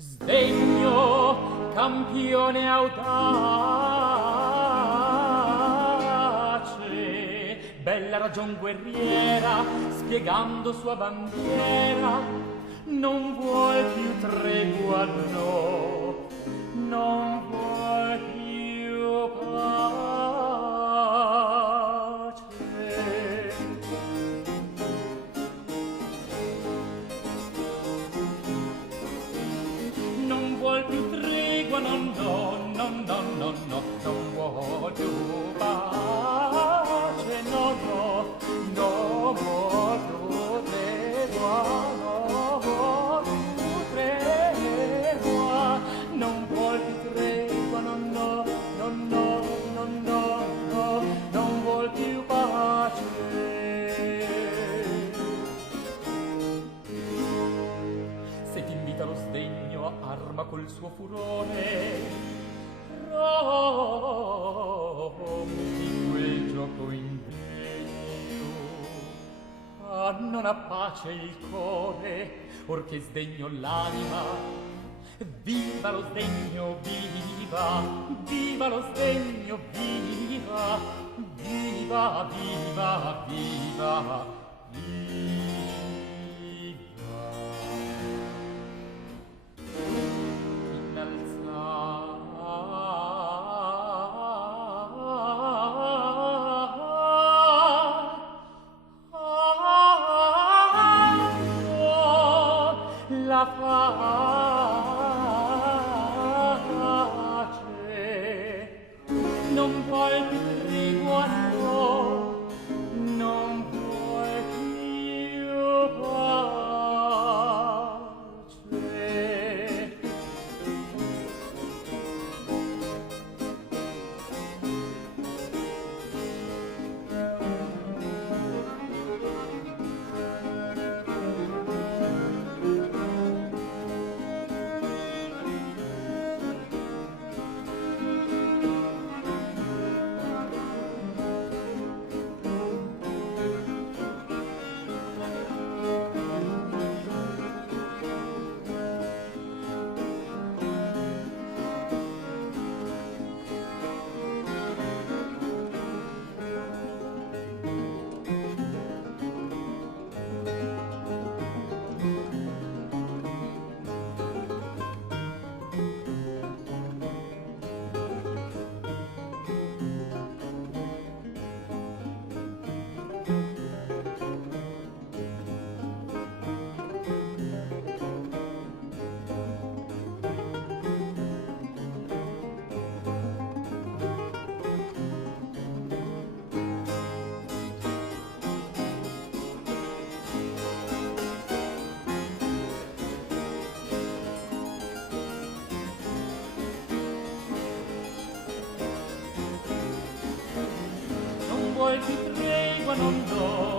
Sdegno, campione audace, bella ragion guerriera, spiegando sua bandiera, non vuol più tregua, no, non vuol più pace. Non vuol più tregua, no, no, no, no, no, no, non vuol più pace, no, no, no vuol più tregua, no vuol più tregua, non vuol più tregua, no, no, no, no, no, no, no, non vuol più pace. Se t'invita lo sdegno, arma col suo furore, rompi quel gioco indegno. Ah, non ha pace il core, or che sdegno l'anima. Viva lo sdegno, viva, viva lo sdegno, viva, viva, viva, viva, viva. La pace non vuol più tregua, no, non vuol più pace. Non vuol più tregua, non do